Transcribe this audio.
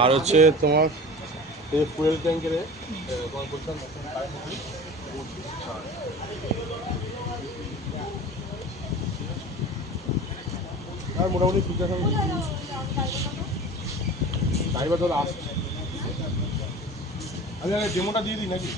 আর হচ্ছে তোমার ফুয়েল ট্যাঙ্কের আর মোটামুটি ঠিক আছে। ড্রাইভার ধরো আসছে, আমি আগে ডেমোটা দিয়ে দিই নাকি?